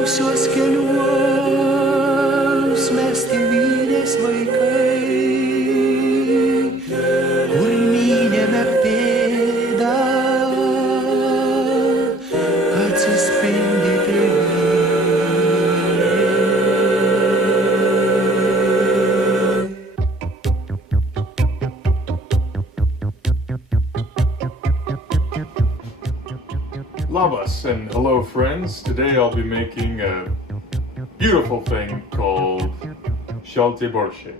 tamsiausios keliuos mes tėvynės vaikai, kur mynėme pėdą, atsispindi tėvynė. Labas and hello friends. Today I'll be making a beautiful thing called Šaltibarščiai.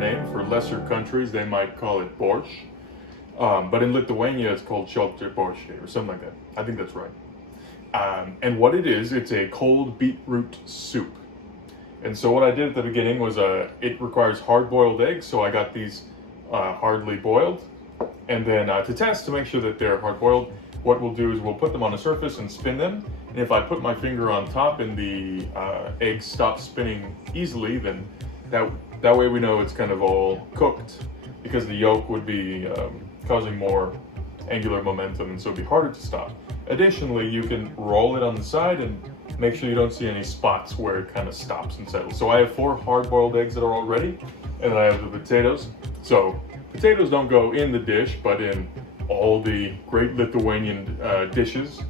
Name for lesser countries, they might call it borscht, but in Lithuania it's called Šaltibarščiai or something like that. I think that's right. And what it is, it's a cold beetroot soup. And so what I did at the beginning was, it requires hard-boiled eggs, so I got these hardly boiled. And then to test, to make sure that they're hard-boiled, what we'll do is we'll put them on a surface and spin them. And if I put my finger on top and the eggs stop spinning easily, then that way we know it's kind of all cooked, because the yolk would be causing more angular momentum, and so it'd be harder to stop. Additionally, you can roll it on the side and make sure you don't see any spots where it kind of stops and settles. So I have 4 hard-boiled eggs that are all ready, and then I have the potatoes. So potatoes don't go in the dish, but in all the great Lithuanian dishes,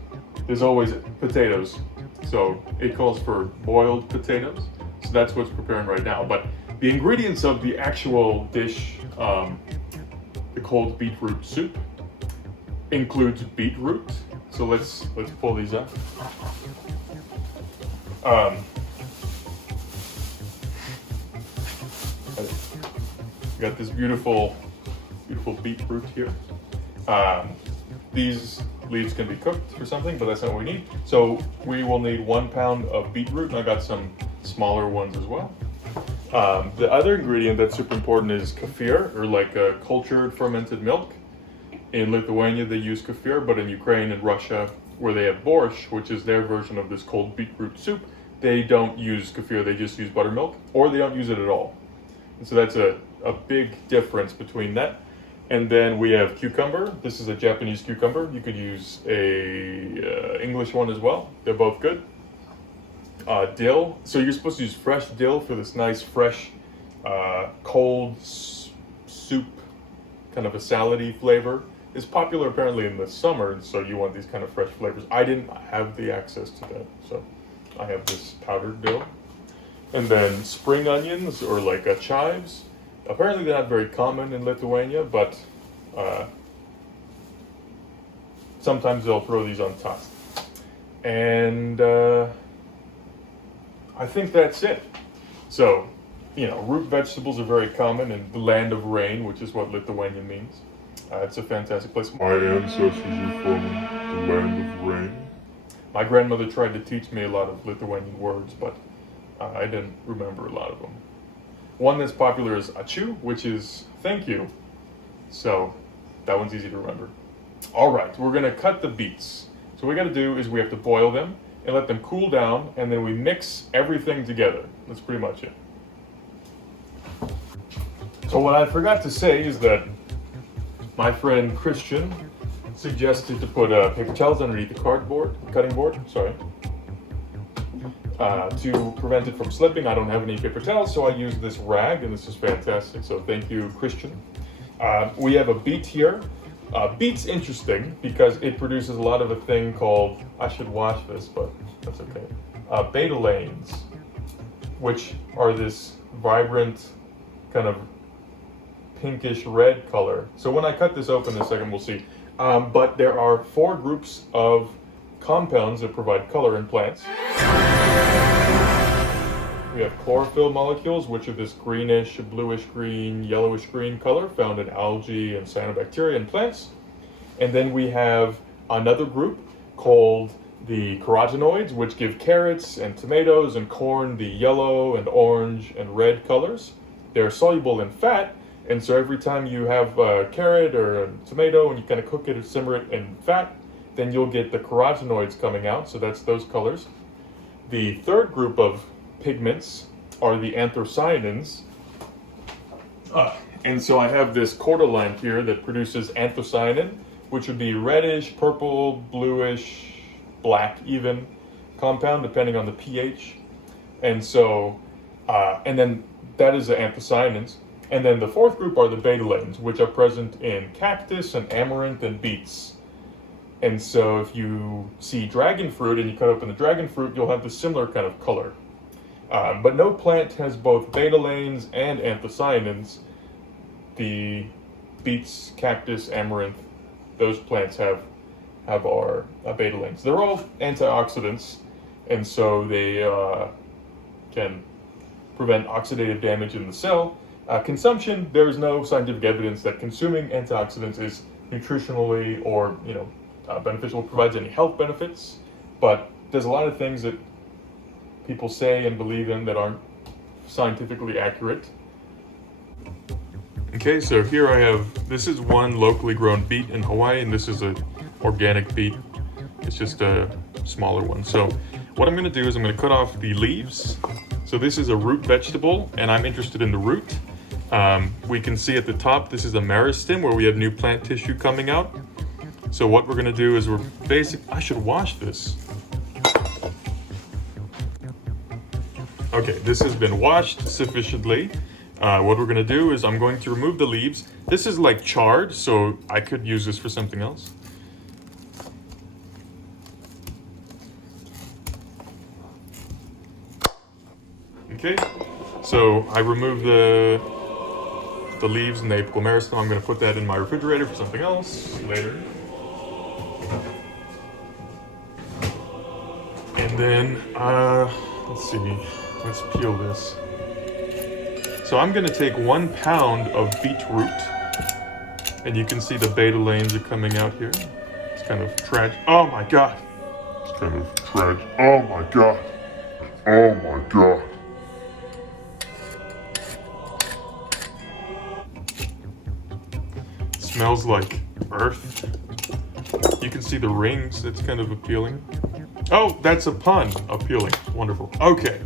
there's always potatoes. So it calls for boiled potatoes. So that's what's preparing right now. But the ingredients of the actual dish, the cold beetroot soup, includes beetroot. So let's pull these up. Got this beautiful beetroot here. These leaves can be cooked or something, but that's not what we need. So we will need 1 pound of beetroot, and I got some smaller ones as well. The other ingredient that's super important is kefir, or like a cultured fermented milk. In Lithuania they use kefir, but in Ukraine and Russia, where they have borscht, which is their version of this cold beetroot soup, they don't use kefir, they just use buttermilk, or they don't use it at all. And so that's a big difference between that. And then we have cucumber. This is a Japanese cucumber. You could use a English one as well. They're both good. Dill. So you're supposed to use fresh dill for this nice, fresh, cold soup, kind of a salady flavor. It's popular apparently in the summer, and so you want these kind of fresh flavors. I didn't have the access to that, so I have this powdered dill. And then spring onions, or like chives. Apparently they're not very common in Lithuania, but sometimes they'll throw these on top. And I think that's it. So, root vegetables are very common in the land of rain, which is what Lithuania means. It's a fantastic place. My ancestors are from the land of rain. My grandmother tried to teach me a lot of Lithuanian words, but I didn't remember a lot of them. One that's popular is ačiū, which is thank you. So that one's easy to remember. All right, we're gonna cut the beets. So what we gotta do is we have to boil them and let them cool down, and then we mix everything together. That's pretty much it. So what I forgot to say is that my friend Christian suggested to put paper towels underneath the cutting board, to prevent it from slipping. I don't have any paper towels, so I use this rag, and this is fantastic, so thank you, Christian. We have a beet here. Beet's interesting because it produces a lot of a thing called, I should wash this, but that's okay, betalains, which are this vibrant kind of pinkish red color. So when I cut this open in a second, we'll see. But there are 4 groups of compounds that provide color in plants. We have chlorophyll molecules, which are this greenish, bluish green, yellowish green color found in algae and cyanobacteria in plants. And then we have another group called the carotenoids, which give carrots and tomatoes and corn the yellow and orange and red colors. They're soluble in fat, and so every time you have a carrot or a tomato and you kind of cook it or simmer it in fat, then you'll get the carotenoids coming out, so that's those colors. The third group of pigments are the anthocyanins, And so I have this cordylant here that produces anthocyanin, which would be reddish, purple, bluish, black even compound depending on the pH. And so, and then that is the anthocyanins. And then the fourth group are the betalains, which are present in cactus and amaranth and beets. And so if you see dragon fruit and you cut open the dragon fruit, you'll have the similar kind of color. But no plant has both betalains and anthocyanins. The beets, cactus, amaranth, those plants have our betalains. They're all antioxidants, and so they can prevent oxidative damage in the cell. Consumption, there is no scientific evidence that consuming antioxidants is nutritionally or beneficial, provides any health benefits. But there's a lot of things that people say and believe in that aren't scientifically accurate. Okay, so here I have, this is one locally grown beet in Hawaii, and this is an organic beet. It's just a smaller one. So what I'm gonna do is I'm gonna cut off the leaves. So this is a root vegetable, and I'm interested in the root. We can see at the top, this is a meristem where we have new plant tissue coming out. So what we're gonna do is I should wash this. Okay, this has been washed sufficiently. What we're gonna do is I'm going to remove the leaves. This is like charred, so I could use this for something else. Okay, so I remove the leaves and the apical meristem. I'm gonna put that in my refrigerator for something else later. And then, let's see, let's peel this. So I'm gonna take 1 pound of beetroot, and you can see the betalains are coming out here. It's kind of tragic. Oh my God. It's kind of tragic. Oh my God. Oh my God. It smells like earth. You can see the rings. It's kind of appealing. Oh, that's a pun. Appealing. Wonderful. Okay.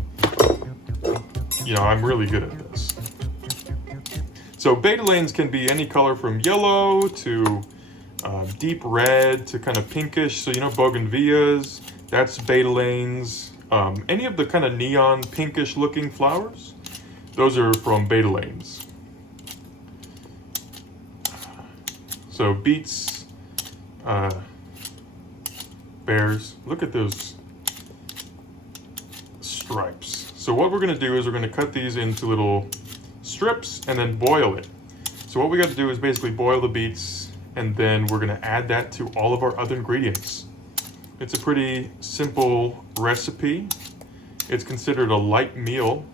I'm really good at this. So betalains can be any color from yellow to deep red to kind of pinkish. So bougainvilleas, that's betalains. Any of the kind of neon pinkish looking flowers, those are from betalains. So beets, bears, look at those stripes. So what we're gonna do is we're gonna cut these into little strips and then boil it. So what we got to do is basically boil the beets, and then we're going to add that to all of our other ingredients. It's a pretty simple recipe. It's considered a light meal.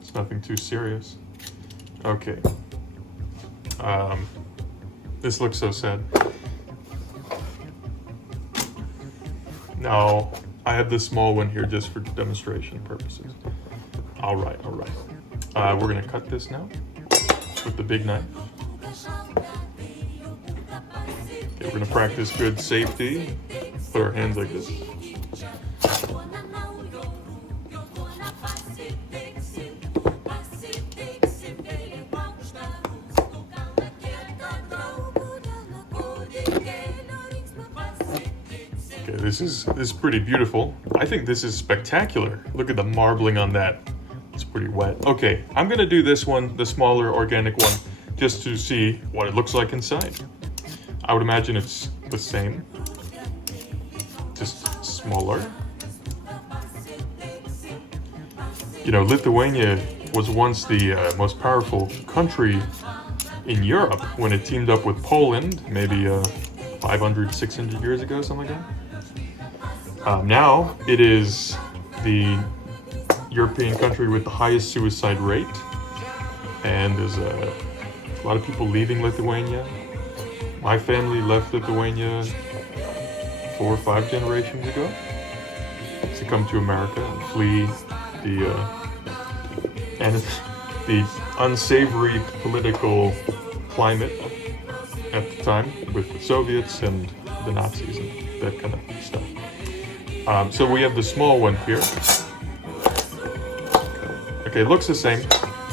It's nothing too serious. Okay. This looks so sad. Now, I have this small one here just for demonstration purposes. All right. We're gonna cut this now with the big knife. Okay, we're gonna practice good safety. Put our hands like this. Okay, this is pretty beautiful. I think this is spectacular. Look at the marbling on that. It's pretty wet. Okay, I'm gonna do this one, the smaller organic one, just to see what it looks like inside. I would imagine it's the same, just smaller. Lithuania was once the most powerful country in Europe when it teamed up with Poland, maybe 500, 600 years ago, something like that. Now it is the European country with the highest suicide rate, and there's a lot of people leaving Lithuania. My family left Lithuania 4 or 5 generations ago to come to America and flee the unsavory political climate at the time with the Soviets and the Nazis and that kind of stuff. So we have the small one here. Okay, it looks the same.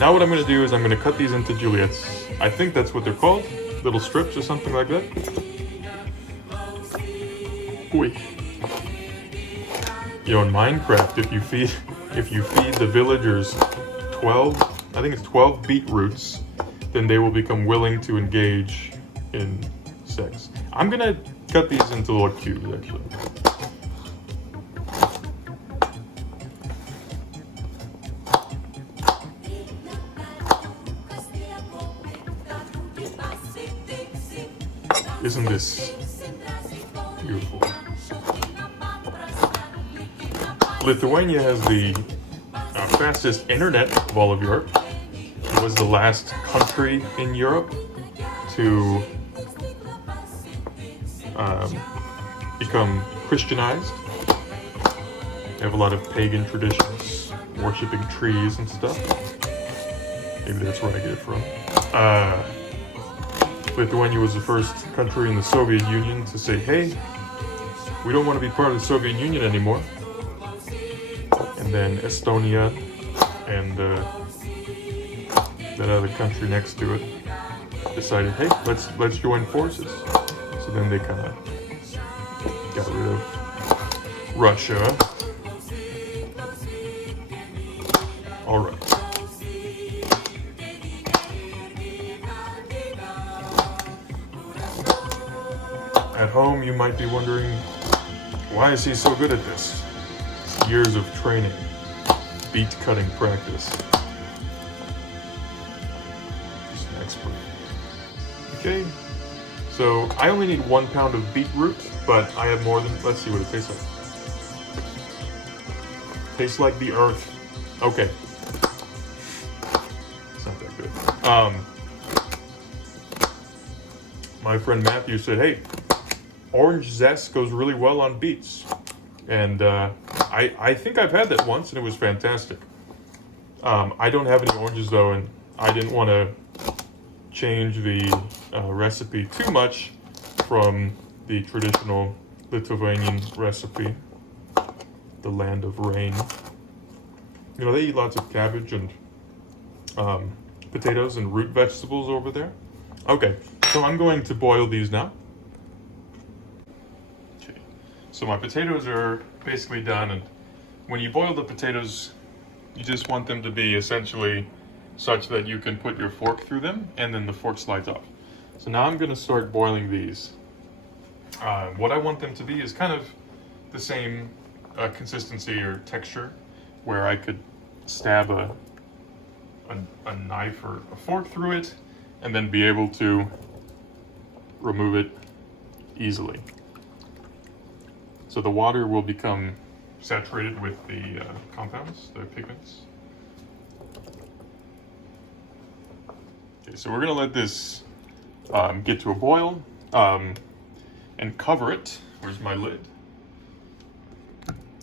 Now what I'm gonna do is I'm gonna cut these into Juliets. I think that's what they're called, little strips or something like that. Oi. You know, in Minecraft, if you feed the villagers 12, I think it's 12 beetroots, then they will become willing to engage in sex. I'm gonna cut these into little cubes, actually. Isn't this beautiful? Lithuania has the fastest internet of all of Europe. It was the last country in Europe to become Christianized. They have a lot of pagan traditions, worshipping trees and stuff. Maybe that's where I get it from. Lithuania was the first country in the Soviet Union to say, hey, we don't want to be part of the Soviet Union anymore. And then Estonia and that other country next to it decided, hey, let's join forces. So then they kind of got rid of Russia. All right. At home, you might be wondering, why is he so good at this? It's years of training, beet cutting practice. Just an expert. Okay, so I only need 1 pound of beetroot, but I have more than, let's see what it tastes like. Tastes like the earth. Okay. It's not that good. My friend Matthew said, hey, orange zest goes really well on beets. And I think I've had that once and it was fantastic. I don't have any oranges though, and I didn't want to change the recipe too much from the traditional Lithuanian recipe, the land of rain. You know, they eat lots of cabbage and potatoes and root vegetables over there. Okay, so I'm going to boil these now. Okay, so my potatoes are basically done, and when you boil the potatoes, you just want them to be essentially such that you can put your fork through them and then the fork slides off. So now I'm going to start boiling these. What I want them to be is kind of the same consistency or texture where I could stab a knife or a fork through it and then be able to remove it easily. So the water will become saturated with the compounds, the pigments. Okay, so we're gonna let this get to a boil and cover it. Where's my lid?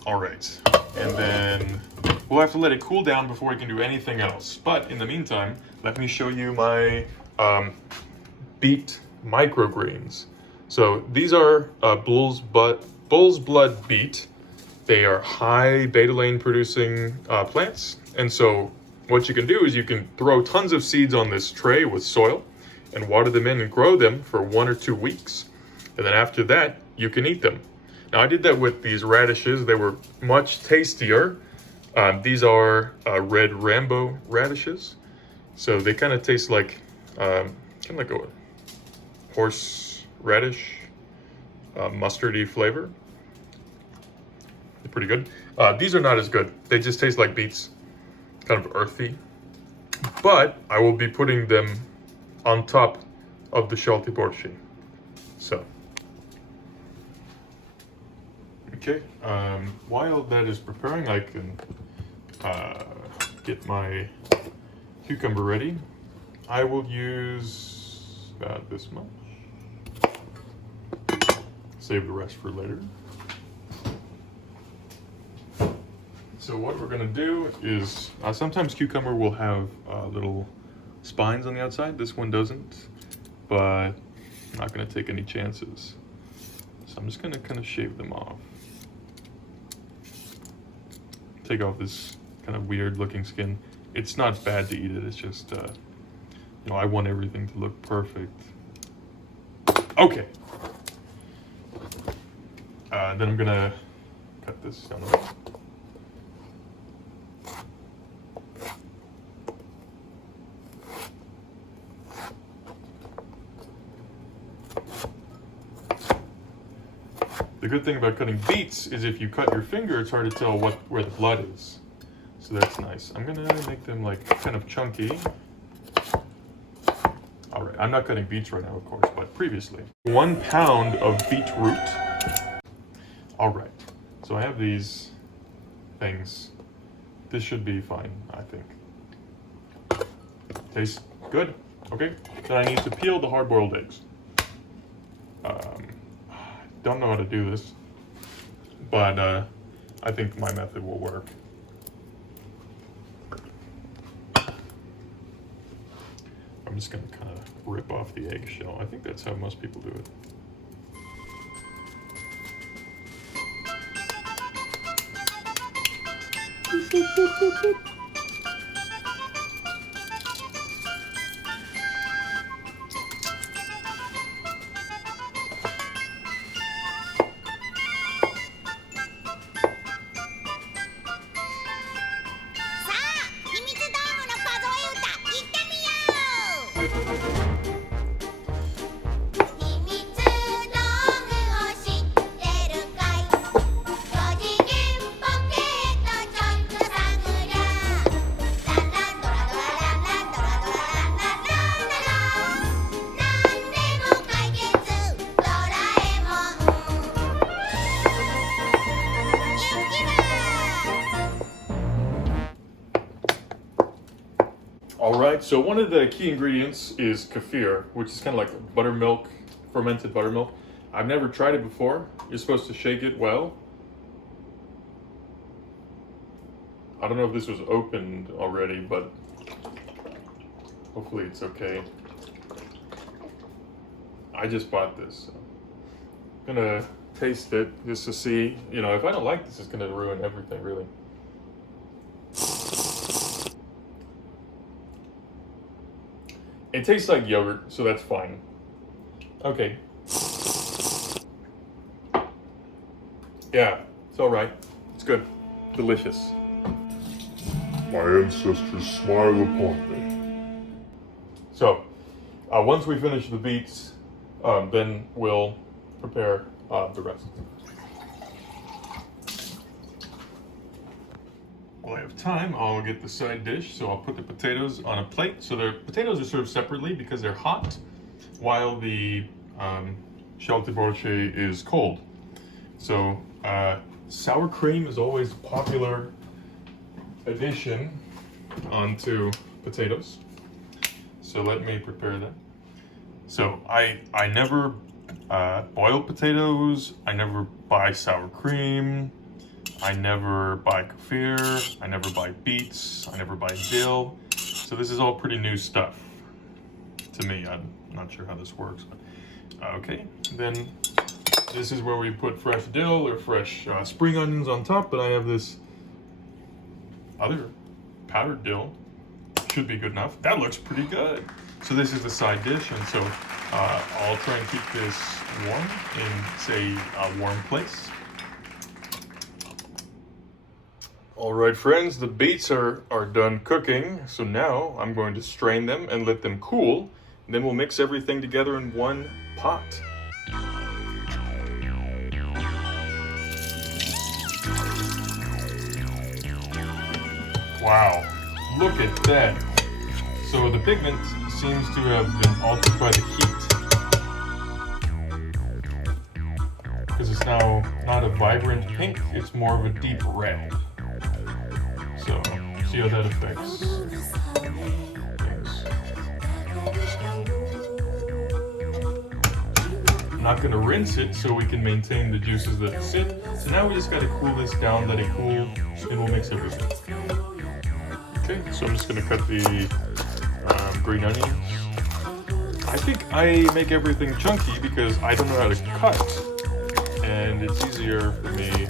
All right, and then we'll have to let it cool down before we can do anything else. But in the meantime, let me show you my beet microgreens. So these are bull's blood beet. They are high betalain producing plants. And so what you can do is you can throw tons of seeds on this tray with soil and water them in and grow them for 1 or 2 weeks. And then after that, you can eat them. Now I did that with these radishes. They were much tastier. These are red Rambo radishes. So they kind of taste like, kind of like a horse radish, mustardy flavor. They're pretty good. These are not as good. They just taste like beets, kind of earthy. But I will be putting them on top of the Šaltibarščiai. So, okay. While that is preparing, I can get my cucumber ready. I will use about this much. Save the rest for later. So what we're gonna do is, sometimes cucumber will have little spines on the outside. This one doesn't, but I'm not gonna take any chances. So I'm just gonna kind of shave them off. Take off this kind of weird looking skin. it's not bad to eat it. It's just, you know, I want everything to look perfect. Okay. Then I'm gonna cut this down. The good thing about cutting beets is if you cut your finger, it's hard to tell where the blood is. So that's nice. I'm gonna make them like kind of chunky. All right, I'm not cutting beets right now, of course, but previously. 1 pound of beetroot. All right, so I have these things. This should be fine, I think. Tastes good. Okay, then I need to peel the hard-boiled eggs. Don't know how to do this, but I think my method will work. I'm just gonna kind of rip off the eggshell. I think that's how most people do it. Alright, so one of the key ingredients is kefir, which is kind of like buttermilk, fermented buttermilk. I've never tried it before. You're supposed to shake it well. I don't know if this was opened already, but hopefully it's okay. I just bought this. So I'm gonna taste it just to see, you know, if I don't like this, it's gonna ruin everything, really. It tastes like yogurt, so that's fine. Okay. Yeah, it's all right. It's good. Delicious. My ancestors smile upon me. So, once we finish the beets, then we'll prepare the rest. While I have time, I'll get the side dish. So I'll put the potatoes on a plate. So the potatoes are served separately because they're hot, while the Šaltibarščiai is cold. So sour cream is always a popular addition onto potatoes. So let me prepare that. So I never boil potatoes. I never buy sour cream. I never buy kefir, I never buy beets, I never buy dill. So this is all pretty new stuff to me. I'm not sure how this works, but okay. Then this is where we put fresh dill or fresh spring onions on top, but I have this other powdered dill. Should be good enough. That looks pretty good. So this is the side dish, and so I'll try and keep this warm in, say, a warm place. All right, friends, the beets are done cooking. So now I'm going to strain them and let them cool. Then we'll mix everything together in one pot. Wow, look at that. So the pigment seems to have been altered by the heat. Because it's now not a vibrant pink, it's more of a deep red. So, see how that affects things. I'm not going to rinse it so we can maintain the juices that sit. So now we just got to cool this down, let it cool, and we'll mix everything. Okay, so I'm just going to cut the green onions. I think I make everything chunky because I don't know how to cut. And it's easier for me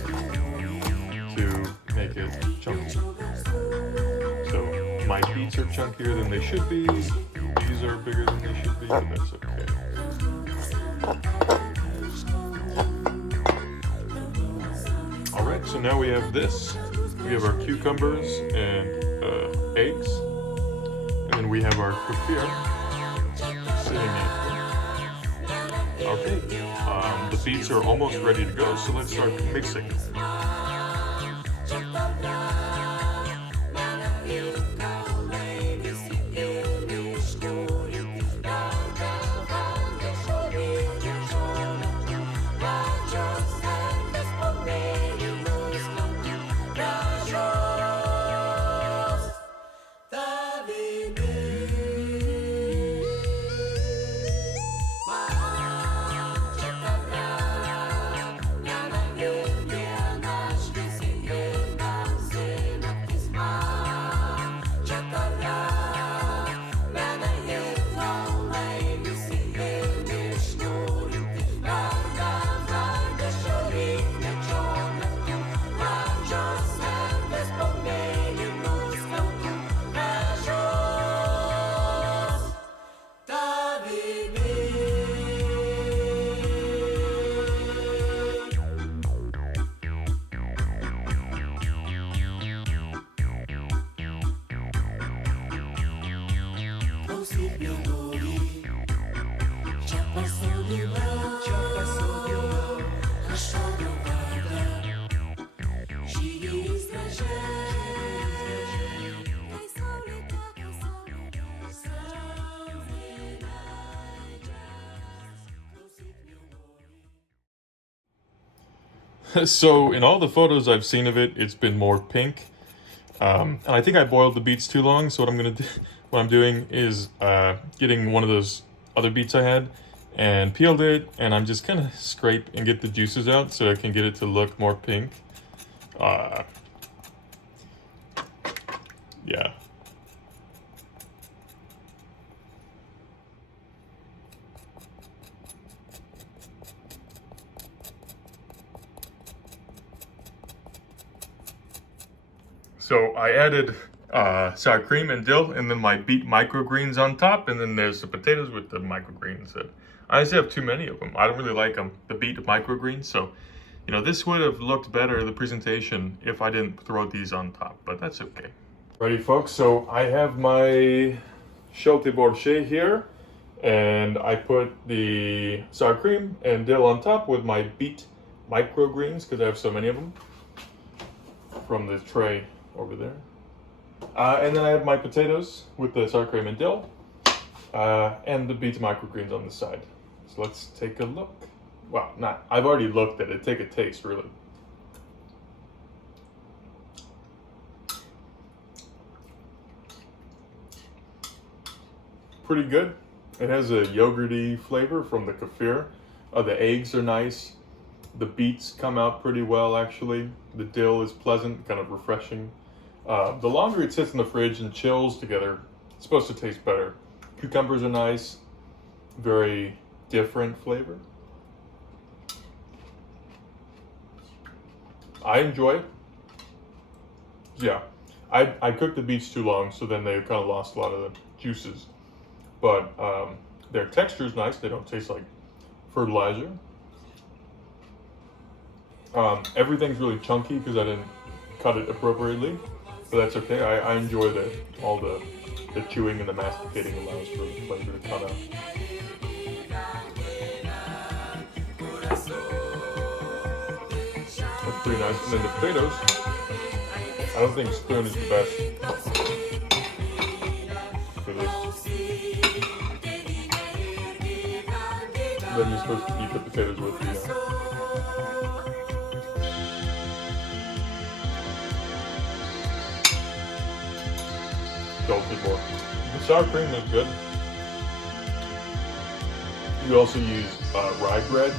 to make it chunky. So my beets are chunkier than they should be. These are bigger than they should be, but that's okay. Alright, so now we have this. We have our cucumbers and eggs. And then we have our kefir sitting in. Okay, the beets are almost ready to go, so let's start mixing. So in all the photos I've seen of it, it's been more pink. And I think I boiled the beets too long, so what I'm doing is getting one of those other beets I had and peeled it, and I'm just gonna scrape and get the juices out so I can get it to look more pink. Yeah. So I added sour cream and dill, and then my beet microgreens on top, and then there's the potatoes with the microgreens. I honestly have too many of them. I don't really like them, the beet microgreens. So, you know, this would have looked better, the presentation, if I didn't throw these on top, but that's okay. Ready, folks? So I have my Šaltibarščiai here, and I put the sour cream and dill on top with my beet microgreens, because I have so many of them, from the tray over there. And then I have my potatoes with the sour cream and dill, and the beet microgreens on the side. So let's take a look. Well, I've already looked at it. Take a taste, really. Pretty good. It has a yogurty flavor from the kefir. The eggs are nice. The beets come out pretty well, actually. The dill is pleasant, kind of refreshing. The longer it sits in the fridge and chills together, it's supposed to taste better. Cucumbers are nice. Very different flavor. I enjoy it. Yeah, I cooked the beets too long, so then they kind of lost a lot of the juices. But their texture is nice. They don't taste like fertilizer. Everything's really chunky because I didn't cut it appropriately, but that's okay. I enjoy all the chewing and the masticating allows for the flavor to come out. That's pretty nice. And then the potatoes, I don't think spoon is the best for this. Then you're supposed to eat the potatoes with the salted pork. The sour cream is good. You also use rye bread.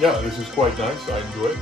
Yeah, this is quite nice. I enjoy it.